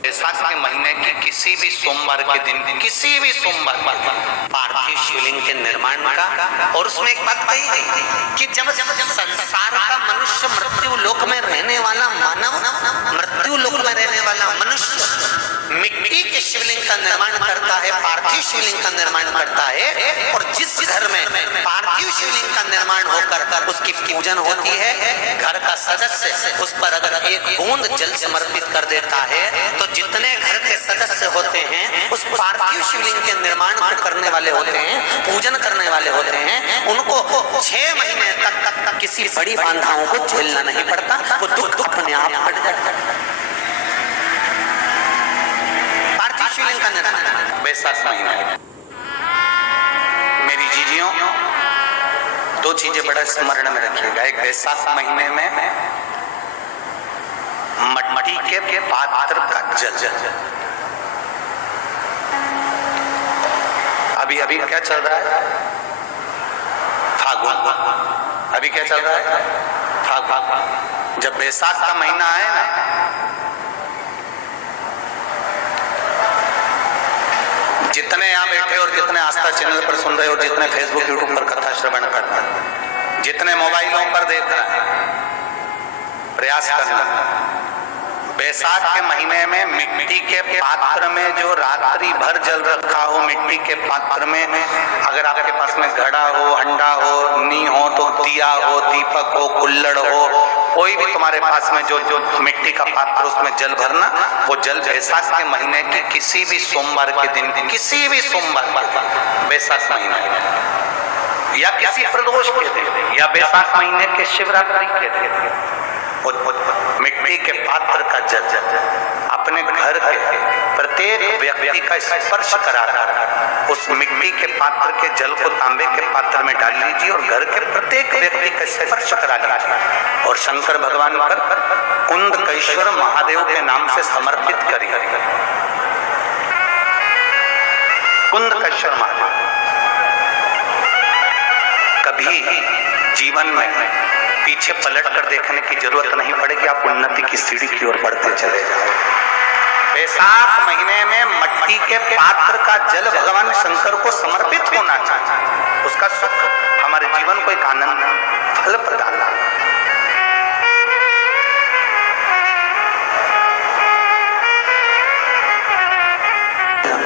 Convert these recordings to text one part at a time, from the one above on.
वैशाख के महीने की किसी भी सोमवार के दिन, किसी भी सोमवार के दिन पार्थिव शिवलिंग के निर्माण का। और उसमें एक बात कही गई कि जब संसार का मनुष्य मृत्यु लोक में रहने वाला मानव, मृत्यु लोक में रहने वाला मनुष्य मिट्टी के शिवलिंग का निर्माण करता है, पार्थिव शिवलिंग का निर्माण करता है, और जिस घर में पार्थिव शिवलिंग का निर्माण होकर उसकी पूजन होती है, घर का सदस्य उस पर अगर एक बूंद जल समर्पित कर देता है तो जितने घर के सदस्य होते हैं उस पार्थिव शिवलिंग के निर्माण को करने वाले होते हैं, पूजन करने वाले होते हैं, उनको 6 महीने तक किसी बड़ी बाधाओं को झेलना नहीं पड़ता, वो दुख अपने आप हट जाता है। पार्थिव शिवलिंग का निर्माण वैशाख महीना है। मेरी जीजियों, 2 चीजें बड़ा स्मरण में रखिएगा। एक, वैशाख महीने में मट्टी के पात्र का जल, अभी क्या चल रहा है? फागुन। अभी क्या चल रहा है? फागुन। जब वैशाख का महीना आए ना, जितने यहाँ बैठे और जितने आस्था चैनल पर सुन रहे हो, जितने फेसबुक यूट्यूब पर कथा श्रवण कर रहे हैं, जितने मोबाइलों पर देख रहे हैं, प्रयास करना वैशाख के महीने में मिट्टी के पात्र में जो रात्रि भर जल रखा हो, मिट्टी के पात्र में, अगर आपके पास में घड़ा हो, हंडा हो, नी हो, तो दिया हो, दीपक हो, कुल्लड़ हो, कोई भी तुम्हारे पास में जो मिट्टी का पात्र, उसमें जल भरना। वो जल वैशाख के महीने की किसी भी सोमवार के दिन, किसी भी सोमवार के दिन, वैशाख महीने या किसी प्रदोष के दिन या वैशाख महीने के शिवरात्रि के दिन मिट्टी के पात्र का जल अपने घर के प्रत्येक व्यक्ति का स्पर्श कराकर उस मिट्टी के पात्र के जल को तांबे के पात्र में डाल लीजिए और घर के प्रत्येक व्यक्ति का स्पर्श करा लीजिए और शंकर भगवान पर कुंदकेश्वर महादेव के नाम से समर्पित करिए। कुंदकेश्वर महादेव। कभी जीवन में पीछे पलट कर देखने की जरूरत नहीं पड़ेगी, आप उन्नति की सीढ़ी की ओर बढ़ते चले जाओ। वैशाख महीने में मट्टी के पात्र का जल भगवान शंकर को समर्पित होना चाहिए, उसका सुख हमारे जीवन को एक आनंद फल प्रदान।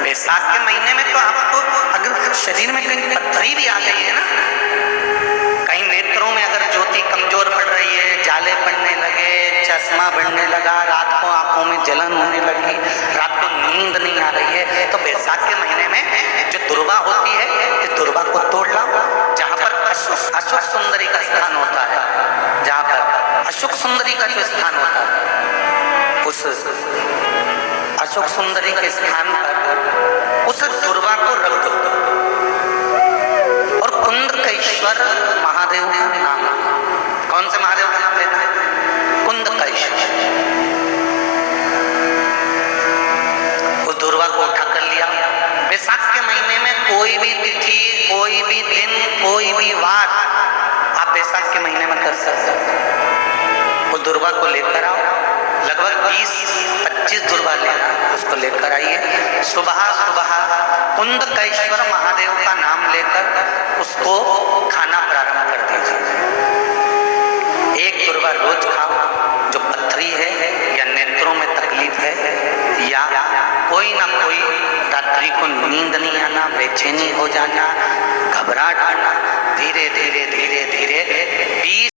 वैशाख के महीने में तो आपको अगर शरीर में कहीं पथरी भी आ गई है ना, कहीं नेत्रों में अगर ज्योति कमजोर पड़ रही है, जाले पड़ने लगे, चश्मा बढ़ने लगा, रात को आंखों में जलन होने लगी, रात को नींद नहीं आ रही है, तो वैशाख के महीने में जो दुर्वा होती है, इस दुर्वा को तोड़ लाओ। जहाँ पर अशुक सुंदरी का स्थान होता है, जहाँ पर अशुक सुंदरी का जो स्थान होता है, उस अशोक सुंदरी के स्थान पर उस दुर्वा को रख दो और कुंदकेश्वर महादेव का नाम, कौन से महादेव का नाम लेना है? कुंदकेश्वर। उस दुर्वा को उठा कर लिया। वैशाख के महीने में कोई भी तिथि, कोई भी दिन, कोई भी वार आप वैशाख के महीने में कर सकते हो। उस दुर्वा को लेकर आओ, लगभग 20-25 दुर्वा लेना, उसको लेकर आइए। सुबह सुबह कुंदकेश्वर महादेव का नाम लेकर उसको खाना प्रारंभ कर दीजिए। एक दुर्वा रोज खाओ। जो पथरी है या नेत्रों में तकलीफ है या कोई ना कोई रात्रि को नींद नहीं आना, बेचैनी हो जाना, घबराहट आना, धीरे धीरे धीरे धीरे 20